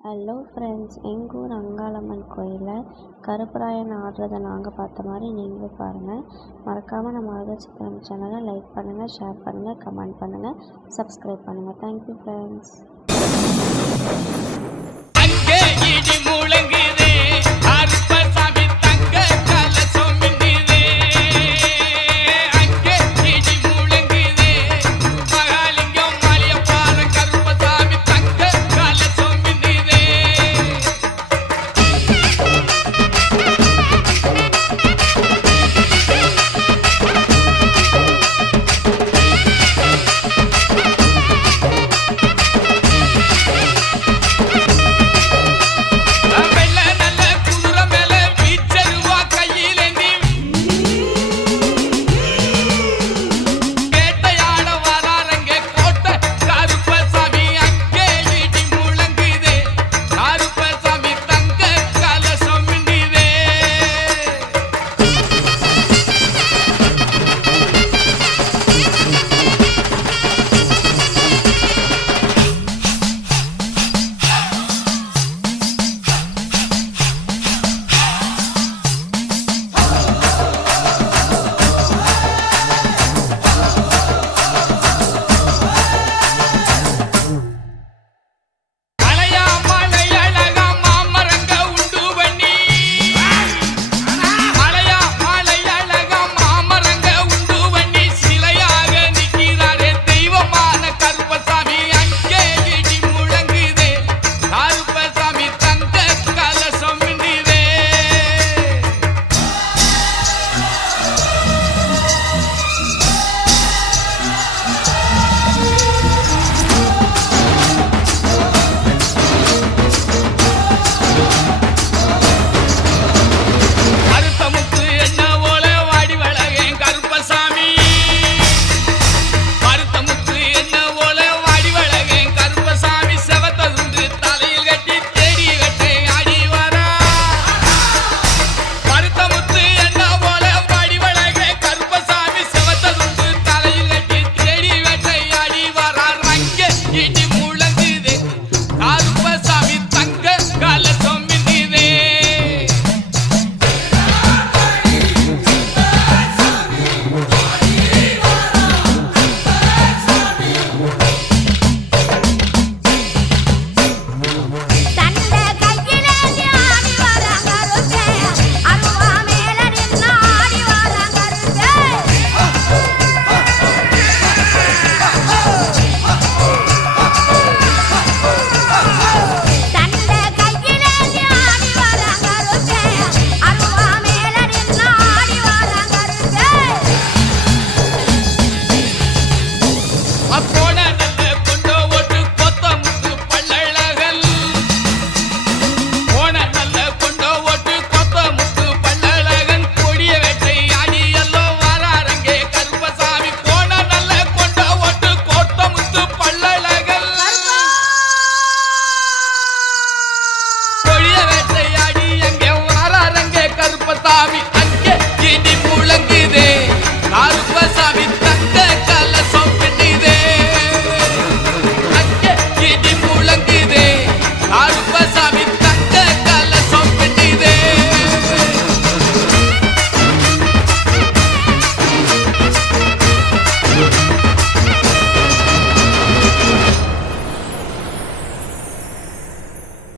hello friends எங்கள் ஊர் அங்காளம்மன் கோயிலில் கருப்பராயன் ஆடுறத நாங்கள் பார்த்த மாதிரி நீங்களும் பாருங்கள் மறக்காமல் நம்ம அழகு சித்திரம் சேனலை லைக் பண்ணுங்கள் ஷேர் பண்ணுங்கள் கமெண்ட் பண்ணுங்கள் சப்ஸ்கிரைப் பண்ணுங்கள் தேங்க்யூ ஃப்ரெண்ட்ஸ்